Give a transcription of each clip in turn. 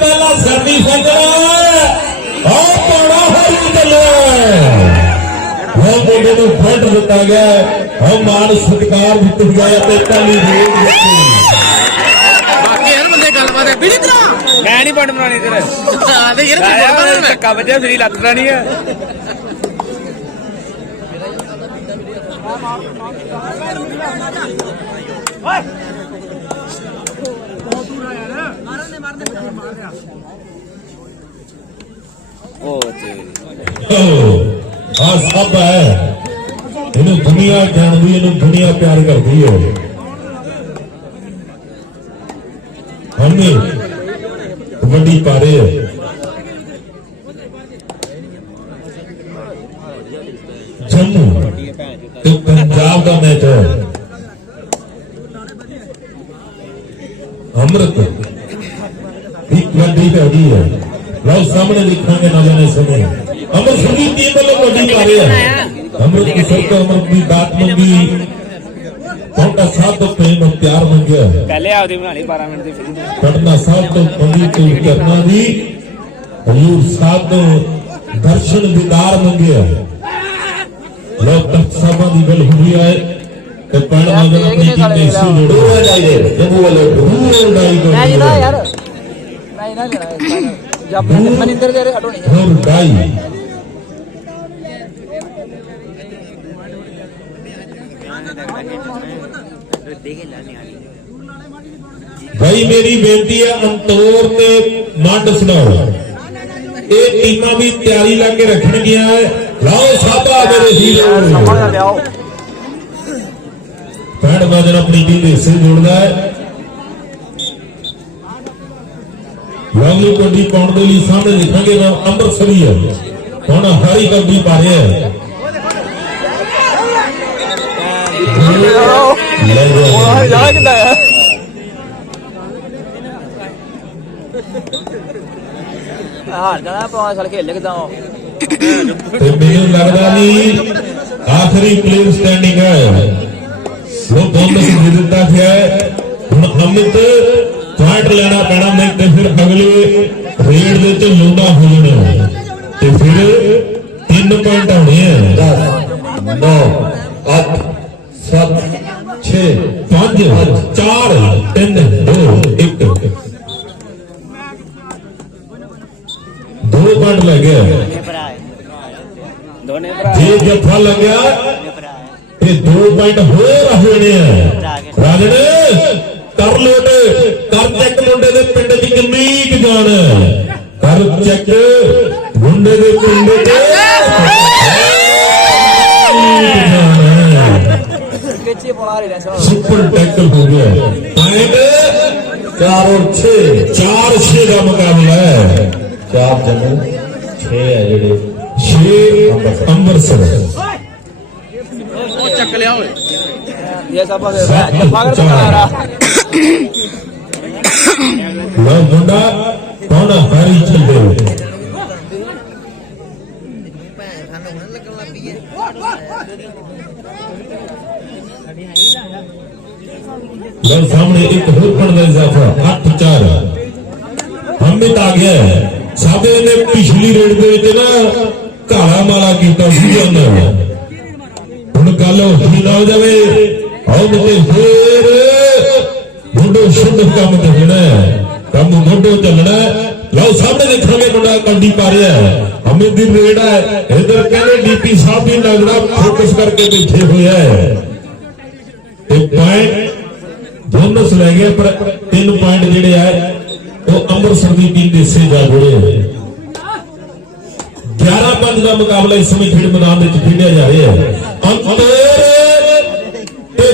पहला सर्दी फंड दिता गया हम मान सत्कार दिता गया पहली मैं नहीं पंड बनानी तेरे धक्का बजा फिर लत बनानी है हाँ सब है इन्हें दुनिया जानती इन्हें दुनिया प्यार करती है हमने कबड्डी पा रहे हैं जम्मू तो पंजाब का मैच है अमृत कबड्डी पैगी है लो सामने दिखांगे ना जाने समय अमृत संगीत टीम वालों कबड्डी पा रहे हैं अमृत की सबको अमृत की बात मंगी पौंटा साहब तो प्रेम और प्यार मंगे पहले आओ दी बना ली 12 मिनट दी फिर पटना साहब तो मंगी तो करना दी हजूर साहब तो दर्शन दीदार मंगे लोग तख्त साहब की गल हुई है कि पैण मंगन अपनी टीम ने इसी जोड़ो जम्मू वाले उड़ाई को यार नहीं ना जब मनिंदर दे हटो नहीं उड़ाई भाई मेरी बेनती है अंतोर ते मंड सुनाओ ये टीमां भी तैयारी लाके रखन गया है लाओ साबा मेरे हीरो पैण बाजन अपनी टीम के हिस्से जोड़ता है लवली कबड्डी पाउंड के लिए सामने दिखांगे ना अमृतसरी है हुण हरी कबड्डी पा रहे हैं हार जाना 5 साल खेल लगता हूं मेनू लगता नहीं आखिरी प्लेयर स्टैंडिंग है वो बोनस दे दिता गया है हुण अमित पॉइंट लेना पैना नहीं तो फिर अगले रेड दे ते लूंडा हो जाना ते फिर 3 पॉइंट आने हैं 10 9 8 7 6 5 4 3 2 1 2 पॉइंट लग गया जे जफा लग गया ये 2 पॉइंट हो रहे हैं राजन कर लोट कर चेक मुंडे दे पिंड दी किन्नी क जान कर चेक मुंडे दे पिंड ते सुपर टैकल हो गया पॉइंट 4 और 6 का मुकाबला है 4 जम्मू 6 है जेडे 6 अमृतसर चक लिया ये सब पागल बना रहा लो मुंडा कौन हरी चल दे लो सामने एक होर पड़ गया इजाफा 8-4 अमित आ गया साबे ने पिछली रेड दे विच ना काला माला कीता सी जांदा हुण गल होई ना हो जावे आओ ते फिर मुंडो शुद्ध काम करना कम मुंडो चलना लो सामने देखोगे मुंडा कबड्डी पा रहा है अमित दी रेड है इधर कहने डीपी साहब भी लगना फोकस करके बैठे हुए है पॉइंट बोनस ले गए पर 3 पॉइंट जेडे है वो अमृतसर की टीम के हिस्से जा जुड़े 11-5 का मुकाबला इस समय खेड मैदान में खेडिया जा रहा है अंतोर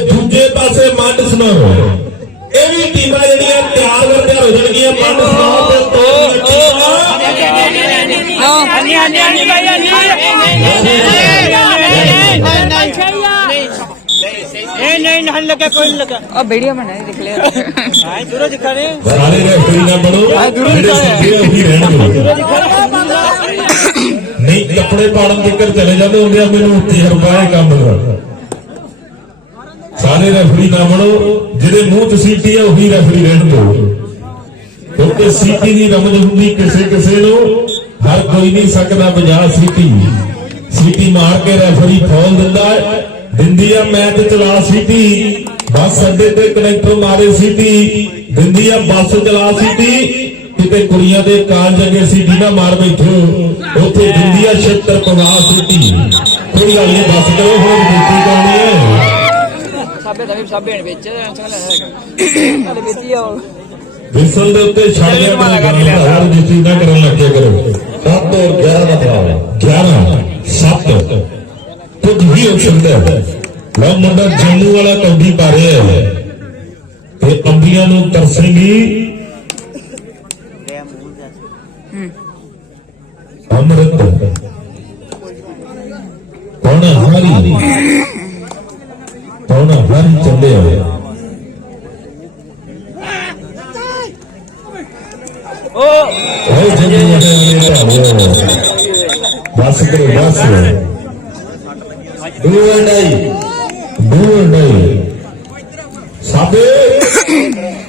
दूजे पासे मंड सुनाओ ये भी टीमां जेहड़ियां तैयार करके हो जाणगियां मंड सुनाओ नहीं लगा कोई लगा अब वीडियो में नहीं दिख लिया हां दूर दिखा रहे सारे रेफरी ना बनो नहीं कपड़े पाड़न देकर चले जाते होंगे मेनू तजर्बा है काम का ਸਾਰੇ ਰੈਫਰੀ ਨਾ ਬਣੋ, ਜਿਹਦੇ ਮੂੰਹ 'ਚ ਸੀਟੀ ਹੈ ਉਹੀ ਰੈਫਰੀ ਰਹਿਣ ਦਿਓ, ਕਿਉਂਕਿ ਸੀਟੀ ਦੀ ਰਮਜ ਹੁੰਦੀ ਕਿਸੇ ਕਿਸੇ ਨੂੰ, ਹਰ ਕੋਈ ਨਹੀਂ ਸਕਦਾ 50 ਸੀਟੀ। ਸੀਟੀ ਮਾਰ ਕੇ ਰੈਫਰੀ ਫੌਲ ਦਿੰਦਾ ਹੈ, ਦਿੰਦੀ ਆ ਮੈਚ ਚਲਾ ਸੀਟੀ, ਬੱਸ ਅੱਡੇ ਤੇ ਕਨੈਕਟਰ ਮਾਰੇ ਸੀਟੀ, ਦਿੰਦੀ ਆ ਬੱਸ ਚਲਾ ਸੀਟੀ, ਕਿਤੇ ਕੁੜੀਆਂ ਦੇ ਕਾਲਜ ਅੱਗੇ ਸੀਟੀ ਨਾ ਮਾਰ ਬੈਠੋ, ਉੱਥੇ ਦਿੰਦੀ ਆ 76 50 ਸੀਟੀ। ਕੋਈ ਗੱਲ ਨਹੀਂ, ਬੱਸ ਕਰੋ, ਹੁਣ ਬੇਟੀ ਕਰਨੀ ਹੈ। ਸਾਬੇ ਵਿੱਚ ਹਲੇ ਵਿੱਚ ਆ ਵਿਸਲ ਦੇ ਉੱਤੇ ਛੱਡ ਕੇ ਹਰ ਜਿੱਤੀ ਨਾ ਕਰਨ ਲੱਗਿਆ ਕਰੋ। 7 ਔਰ 11 ਦਾ ਫਾਲ, 11 7 ਕੁਝ ਵੀ ਹੋ ਸਕਦਾ ਹੈ। ਲਓ ਮੁੰਡਾ ਜੰਮੂ ਵਾਲਾ ਕੌਡੀ ਪਾ ਰਿਹਾ ਹੈ ਤੇ ਅੰਬੀਆਂ ਨੂੰ ਤਰਸੇਗੀ ਅੰਮ੍ਰਿਤ। ਕੌਣ ਹਰੀ, ਕੌਣ ਹਰੀ ਚੱਲਿਆ बस करो बस डू एंड आई साबे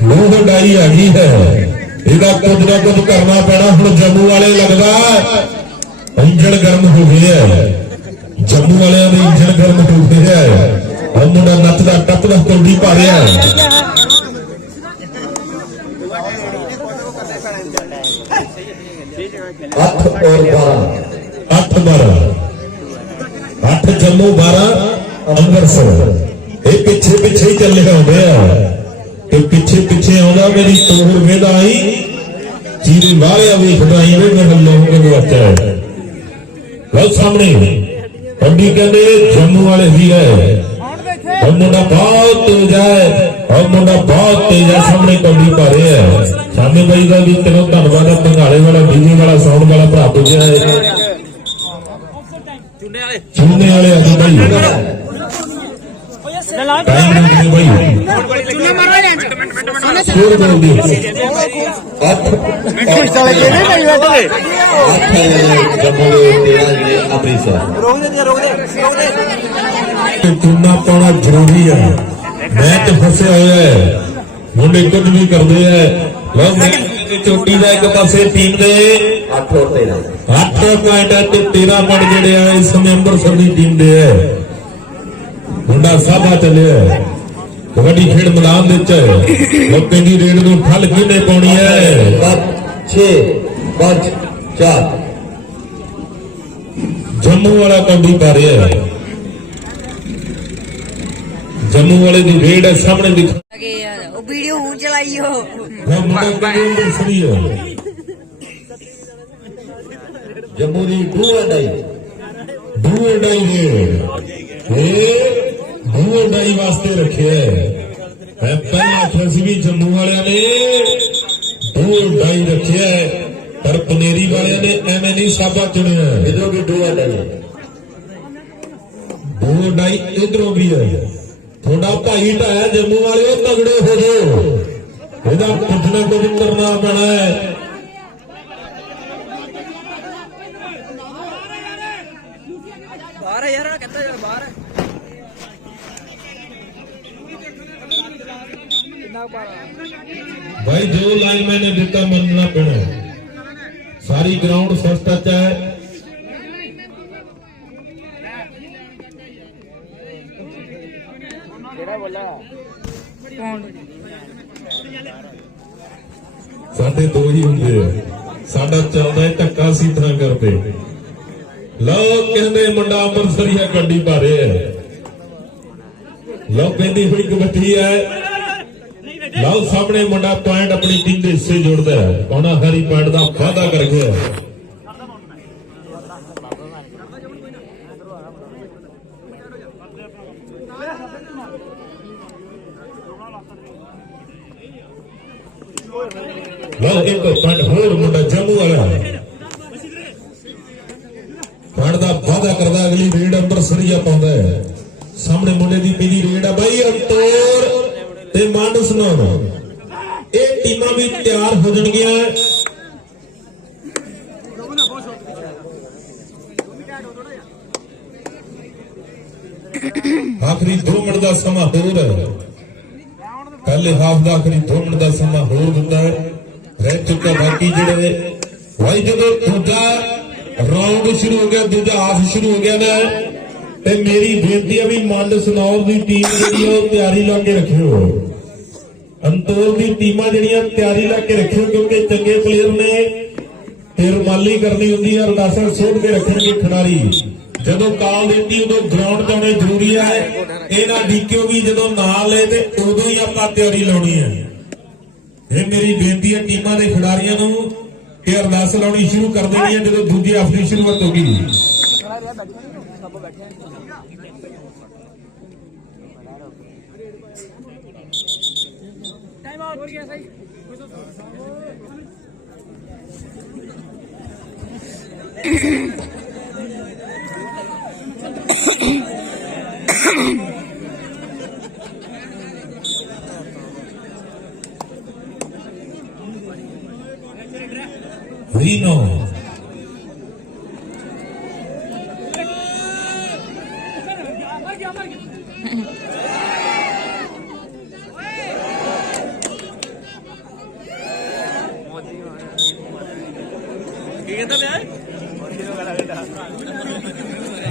डू एंड आई आ गई है। ਇਹਦਾ ਕੁਝ ਨਾ ਕੁਝ ਕਰਨਾ ਪੈਣਾ। ਹੁਣ ਜੰਮੂ ਵਾਲੇ ਲੱਗਦਾ ਇੰਜਣ ਗਰਮ ਹੋ ਗਿਆ, ਜੰਮੂ ਵਾਲਿਆਂ ਦੇ ਇੰਜਣ ਗਰਮ ਹੋ ਗਿਆ। ਉਹ ਮੁੰਡਾ ਨੱਚਦਾ ਟੱਪਦਾ ਕੌਡੀ ਪਾ ਰਿਹਾ ਹੈ। 8 और 12 8 12 8 जम्मू 12 ਅੰਮ੍ਰਿਤਸਰ। ਇਹ ਪਿੱਛੇ ਪਿੱਛੇ ਹੀ ਚੱਲੇ ਆਉਂਦੇ ਆ ਤੇ ਪਿੱਛੇ ਪਿੱਛੇ ਆਉਂਦਾ ਮੇਰੀ ਤੋਰ ਵੇਦਾ ਆਈ ਚੀਰੇ ਵਾਲਿਆ ਵੇਖਦਾ ਆਈ ਵੇ ਮੇਰੇ ਲੋਕ ਕੇ ਗਵਾਚਾ ਹੈ। ਲਓ ਸਾਹਮਣੇ ਕੰਡੀ ਕਹਿੰਦੇ ਜੰਮੂ ਵਾਲੇ ਵੀ ਹੈ। ਉਹ ਮੁੰਡਾ ਬਹੁਤ ਤੇਜ਼ ਹੈ, ਉਹ ਮੁੰਡਾ ਬਹੁਤ ਤੇਜ਼ ਹੈ। ਸਾਹਮਣੇ ਕੰਡੀ ਪਾ ਰਿਹਾ ਹੈ। ਸਾਹਮਣੇ ਬਾਈ ਦਾ ਵੀ ਤੈਨੂੰ ਧੰਨਵਾਦ ਹੈ। ਬੰਗਾਲੇ ਵਾਲਾ ਡੀਜੇ ਵਾਲਾ ਸਾਊਂਡ ਵਾਲਾ ਭਰਾ ਪੁੱਜਿਆ ਹੈ। ਚੂਨੇ ਵਾਲੇ ਆ ਬਾਈ ਟਾਈਮ ਨਹੀਂ ਬਾਈ ਚੁੰਨੇ ਮਾਰੋ ਲੈਂਚ ਸ਼ੋਰ ਬੋਲ ਦਿਓ। 8 ਸਾਲੇ ਕਿਹੜੇ ਨਹੀਂ ਬੈਠੇ 8 ਜੰਮੂ ਦੇ 13 ਜਿਹੜੇ ਅੰਮ੍ਰਿਤਸਰ। ਰੋਕ ਦੇ ਚੂਨਾ ਪਾਉਣਾ ਜ਼ਰੂਰੀ ਹੈ। ਮੈਚ ਫਸਿਆ ਹੋਇਆ ਹੈ, ਮੁੰਡੇ ਕੁਝ ਵੀ ਕਰਦੇ ਹੈ। ਲਓ ਚੋਟੀ ਦਾ ਇੱਕ ਪਾਸੇ ਟੀਮ ਦੇ 8 और 13 8 ਪੁਆਇੰਟ ਹੈ ਤੇ 13 ਪੁਆਇੰਟ ਜਿਹੜੇ ਆ ਇਸ ਸਮੇਂ ਅੰਮ੍ਰਿਤਸਰ ਦੀ ਟੀਮ ਦੇ ਹੈ। ਮੁੰਡਾ ਸਾਬਾ ਚੱਲਿਆ ਕਬੱਡੀ ਖੇਡ ਮੈਦਾਨ ਦੇ ਵਿੱਚ। ਲੋਕਾਂ ਦੀ ਰੇਡ ਨੂੰ ਠੱਲ ਕਿਹਨੇ ਪਾਉਣੀ ਹੈ? 6 5 4 ਜੰਮੂ ਵਾਲਾ ਕੌਡੀ ਪਾ ਰਿਹਾ ਹੈ। ਜੰਮੂ ਵਾਲੇ ਦੀ ਰੇਡ ਹੈ ਸਾਹਮਣੇ ਦਿਖ ਉਹ ਵੀਡੀਓ ਹੁਣ ਚਲਾਈਓ जम्मू दी डू एंड आई ਡੂ ਐਂਡ ਆਈ ਵਾਸਤੇ ਰੱਖਿਆ ਹੈ। ਮੈਂ ਪਹਿਲਾਂ ਆਖਿਆ ਸੀ ਵੀ ਜੰਮੂ ਵਾਲਿਆਂ ਨੇ ਡੂ ਐਂਡ ਆਈ ਰੱਖਿਆ ਹੈ, ਪਰ ਪਨੇਰੀ ਵਾਲਿਆਂ ਨੇ ਐਵੇਂ ਨਹੀਂ ਸਾਬਾ ਚੁਣਿਆ। इधरों भी डू एंड आई ਡੂ ਐਂਡ ਆਈ ਇਧਰੋਂ ਵੀ ਹੈ। ਤੁਹਾਡਾ ਭਾਈ ਢਾਇਆ ਜੰਮੂ ਵਾਲਿਓ, ਤਗੜੇ ਹੋ ਜਾਓ। ਇਹਦਾ ਕੁਝ ਨਾ ਕੁਝ ਕਰਨਾ ਪੈਣਾ ਹੈ। ਬਾਹਰ ਯਾਰ ਕਹਿੰਦਾ ਯਾਰ ਬਾਹਰ भाई जो लाइन मैंने दिता मनना पैना। सारी ग्राउंड सस्ता है। साढ़े दो ही होंगे, साडा चलता है धक्का सी तरह करते। लो कहते मुंडा अमृतसरिया कड्डी पा रहे है। लो कहती हुई कबड्डी है। ਲਓ ਸਾਹਮਣੇ ਮੁੰਡਾ ਪੁਆਇੰਟ ਆਪਣੀ ਟੀਮ ਦੇ ਹਿੱਸੇ ਜੋੜਦਾ ਹੈ। ਕੌਣਾ ਹਰੀ ਪੁਆਇੰਟ ਦਾ ਵਾਅਦਾ ਕਰ ਗਿਆ। ਲਓ ਇੱਕ ਪੁਆਇੰਟ ਹੋਰ ਮੁੰਡਾ ਜੰਮੂ ਵਾਲਾ ਪੁਆਇੰਟ ਦਾ ਵਾਅਦਾ ਕਰਦਾ। ਅਗਲੀ ਰੇਡ ਅੰਮ੍ਰਿਤਸਰੀਆ ਪਾਉਂਦਾ ਹੈ। ਸਾਹਮਣੇ ਮੁੰਡੇ ਦੀ ਪਹਿਲੀ ਰੇਡ ਆ ਬਾਈ ਅੰਤੋਰ ਤੇ ਮਾਨਸ ਨਾਲ। ਇਹ ਟੀਮਾਂ ਵੀ ਤਿਆਰ ਹੋ ਜਾਣਗੀਆਂ। आखिरी 2 मिनट का समा होर है पहले हाफ का आखिरी 2 मिनट का समा होर दिता है रह चुका बाकी जोड़े भाई जो दूजा राउंड शुरू हो गया दूजा हाफ शुरू हो गया ना ते मेरी बेनती है भी मंड सनौर की टीम जी तैयारी ला के रखियो अंतोल की टीमां जड़ियां तैयारी ला के रखियो क्योंकि चंगे प्लेयर ने ते रुमाली करनी होंगी है अरदासा सोध के रखेंगे खिडारी जदों काल देती उदों ग्राउंड जाने जरूरी है ये ना डीक्यो भी जदों ना ले ते उदों ही आपां तैयारी लाउणी है ये मेरी बेनती है टीमां दे खिडारियां नूं कि अरदास लाउणी शुरू कर देनी है जदों दूजी हाफ दी शुरुआत होगी Rino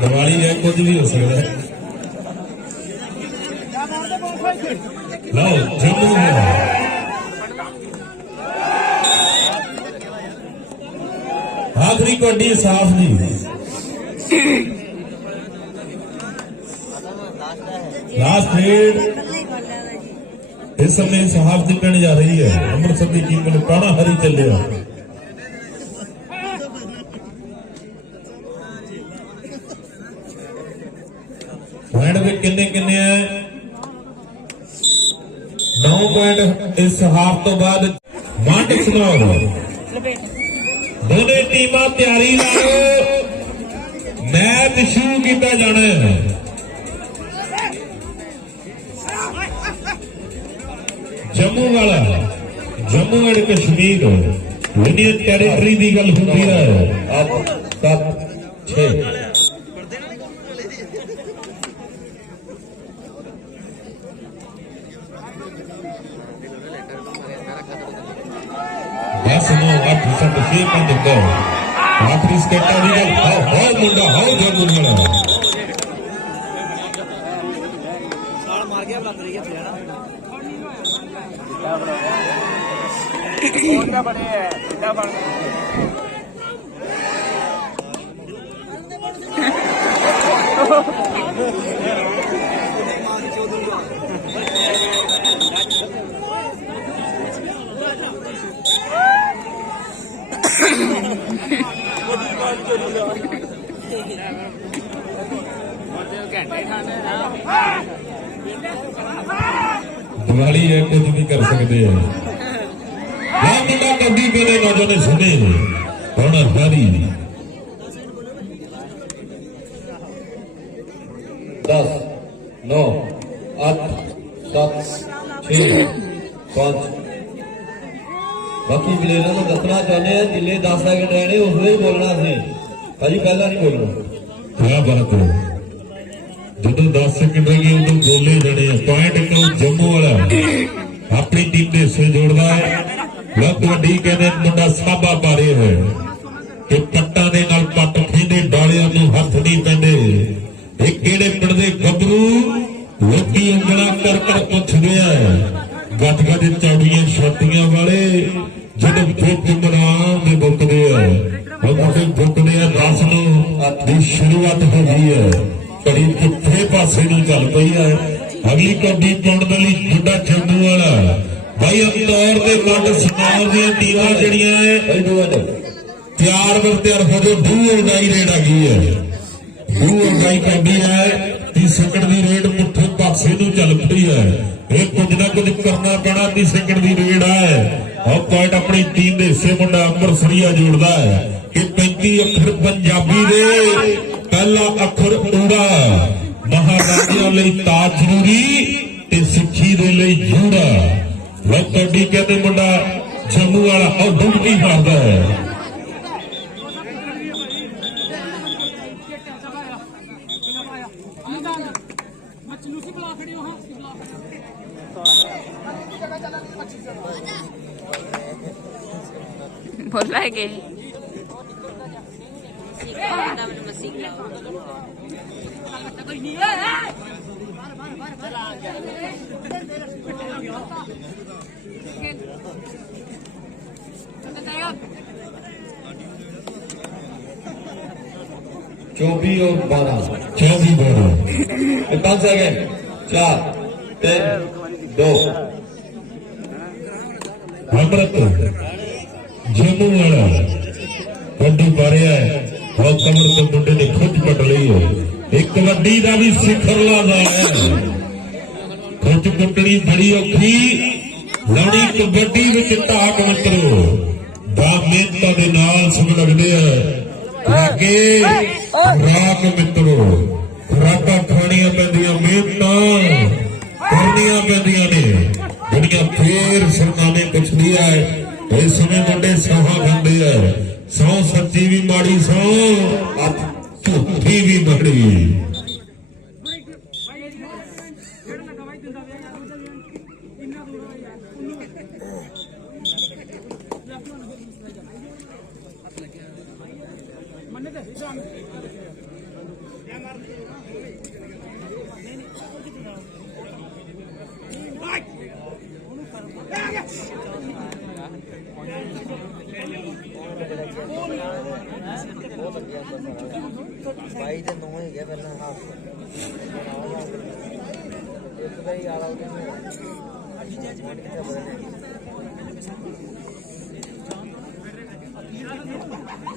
दिवाली है कुछ भी हो सकता है लो जम्मू आखिरी कबड्डी साफ नहीं लास्ट रेड इस समय साफ दिखने जा रही है अमृतसर की टीम में काना हरी चले पॉइंट भी किन्ने किन्ने 9 पॉइंट इस हाफ तो बाद मंड सनौर दोनों टीमां तैयारी लाओ मैच शुरू किया जाना है जम्मू वाला Jammu and Kashmir union territory की गल होती है अब 7-6 10 9 8 7 6 5 2 आखिरी स्केटा दी गल हाउ मुंडा हाउ जम्मू वाला मार गया बंद रही है क्या बने है क्या बन दिवाली है कुछ भी कर सकते हैं मुंडा कभी मेरे नौजवान सुने होना हरी 10 9 8 7 6 5 बाकी प्लेयरों को दसना चाहते हैं जिले 10 सेकंड रहने उसमें ही बोलना सी भाजी पहला नहीं बोलना क्या बात है जो 10 सेकंड रह गए उदो बोले जाने पॉइंट क्यों जम्मू वाला अपनी टीम के हिस्से जोड़ता है कबड्डी कहते मुंडा साबा पा रहे है कि पट्टा दे नाल पट खेदे डालियां नूं हथ नहीं पैंदे ये किहड़े पिंड दे गबरू लोकी उंगला कर पुछदे आ गज गज चौड़ियां छातियां वाले जद बुक मनाम दे बुकदे आ और बुकदे आ 10 नूं दी शुरुआत हो गई है घड़ी पुठे पासे नूं चल पई है अगली कबड्डी पाउण दे लई बुड्ढा जम्मू वाला भाई अंदौर के मंड सनौर दी टीमां जड़ियां है तैयार बर तैयार हो जो डू उड़ाई रेड आ गई है डू उड़ाई कबड्डी है 30 सेकंड की रेड पुठे पासे नूं चल पई है ये कुछ ना कुछ करना पैना 30 सेकंड की रेड है और पॉइंट अपनी टीम के हिस्से मुंडा अमृतसरिया जोड़ता है कि 35 अखर पंजाबी दे पहला अखर उड़ा महाराजा लई ताज जरूरी ते सिੱਖੀ ਦੇ ਲਈ ਜੂੜਾ वह कबड्डी कहते मुंडा जम्मू वाला और डुबकी मारता है बोला है कि चौबीस और 12 24-12 5 सेकंड 4 3 2 अमृत जम्मू वाला कबड्डी पा रहा है और कमर के मुंडे ने खुद कट ली है एक कबड्डी का भी सिखरला दा है खुद कुटनी बड़ी औखी लानी कबड्डी विच ढाक मित्रो दा मिहनतां दे नाल सब लगदे है आगे खुराक मित्रो खुराकां खाणियां पैंदियां मिहनतां करनियां पैंदियां ने दुनिया फिर सरमाने पुछदी है इस समय मुंडे साहा खांदे है सौ सच्ची भी माड़ी सौ झूठी भी माड़ी भाई तो नौ ही गया पहला हाफ एक भाई आ रहा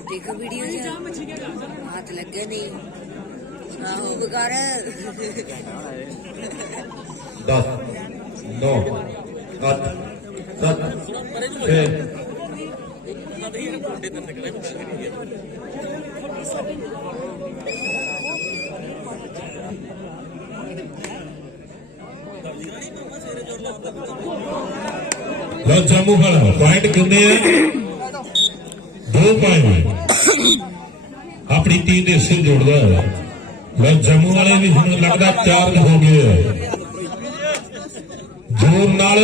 देखो वीडियो हाथ लग गया नहीं आहो बेकार 10 9 8 7 6 लो जम्मू वाला पॉइंट कितने हैं 2 पॉइंट अपनी टीम के सिर जोड़ता है लो जम्मू वाले भी हमें लगता चार्ज हो गए जोर नाल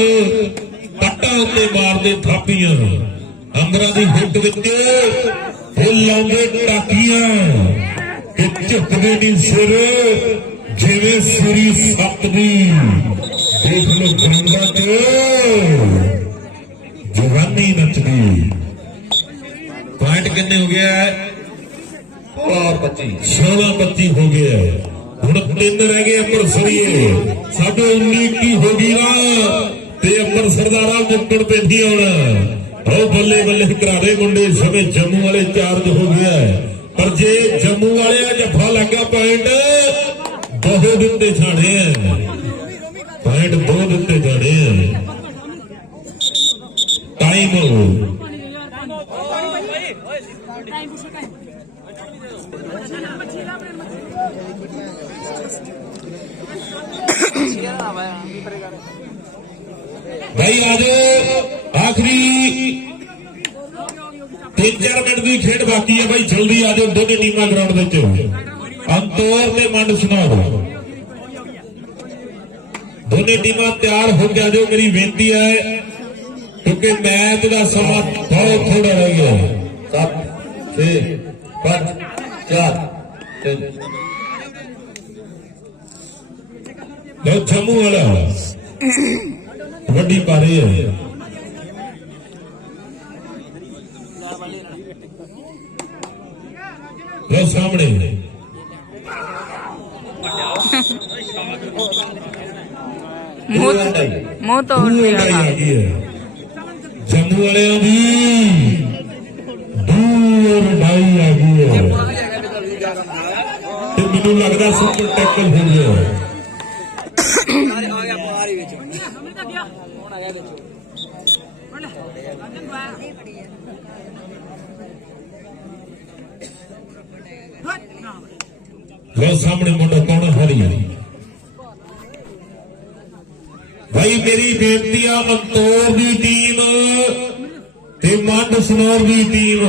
पट्टा उत्ते मारदे थापियां अंदरां दी हिट विच ਉਹ ਲਾਉਂਦੇ ਟਾਕੀਆਂ ਕਿ ਝੁਕਦੇ ਨਹੀਂ ਸਿਰ ਜਿਵੇਂ ਸਿਰੀ ਸੱਤ ਦੀ ਦੇਖ ਲੋ ਗੰਗਾ ਚ ਜਵਾਨੀ ਨੱਚਦੀ ਪੁਆਇੰਟ ਕਿੰਨੇ ਹੋ ਗਿਆ और 25 16-25 ਹੋ ਗਿਆ ਹੁਣ 3 ਰਹਿ ਗਏ ਅੰਮ੍ਰਿਤਸਰੀਏ ਸਾਡੇ 19 ਕੀ ਹੋ ਗਈ ਨਾ ਤੇ ਅੰਮ੍ਰਿਤਸਰ ਦਾ ਰਾਹ ਮੁੱਕਣ ਤੇ ਨਹੀਂ ਆਉਣਾ ओ बल्ले बल्ले करारे मुंडे समय जम्मू वाले चार्ज हो गया है पर जे जम्मू वाले जफा लगा पॉइंट 2 दिन ते जाने हैं पॉइंट 2 दिन ते जाने हैं टाइम भाई आज आखिरी 3-4 मिनट की खेड बाकी है भाई जल्दी आ जाओ दोनों टीमां ग्राउंड अंतौर ते मंड सुनाओ दोनों टीमां तैयार होकर आ जाओ मेरी बेनती है क्योंकि मैच का समा बहुत थोड़ा रह गया 7 6 5 4 3 लो जम्मू वाला कबड्डी पा रही है लो सामने मुंह तो लड़ाई आ गई है जम्मू वाले भी दूर लड़ाई आ गई है मैनू लगता सुपर टैकल हो गया लो सामने मुंडा कौन हारी भाई मेरी बेनती आ मंतौर की टीम ते मंड सनौर की टीम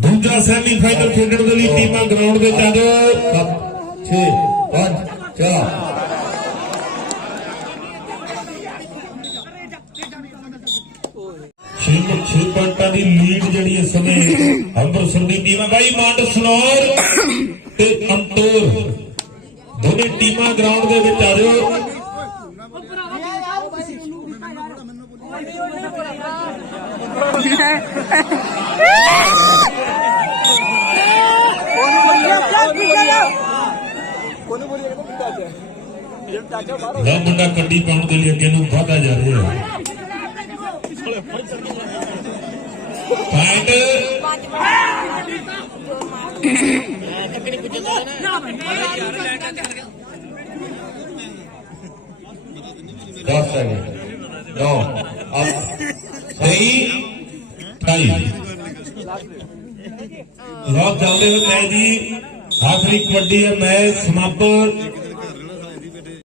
दूजा सैमीफाइनल खेडण के लिए टीमां ग्राउंड में आ जाओ 7 6 5 4 6 ਪੁਆਇੰਟਾਂ ਦੀ ਲੀਡ ਜਿਹੜੀ ਇਸ ਸਮੇਂ ਅੰਮ੍ਰਿਤਸਰ ਦੀ ਟੀਮ ਹੈ ਬਾਈ। ਮੰਡ ਸਨੌਰ ਤੇ ਅੰਤੋਰ ਦੋਨੇ ਟੀਮਾਂ ਗਰਾਊਂਡ ਦੇ ਵਿੱਚ ਆ ਜਾਓ। ਦਾ ਮੁੰਡਾ ਕੱਢੀ ਪਾਉਣ ਦੇ ਲਈ ਅੱਗੇ ਨੂੰ ਵਧਦਾ ਜਾ ਰਿਹਾ ਹੈ। ਪੁਆਇੰਟ 10 सेकंड 9 अब ਸਹੀ ਢਾਈ ਬਹੁਤ ਜਲਦੀ ਮੈਚ ਦੀ ਆਖਰੀ ਕਬੱਡੀ ਹੈ। ਮੈਚ ਸਮਾਪਤ।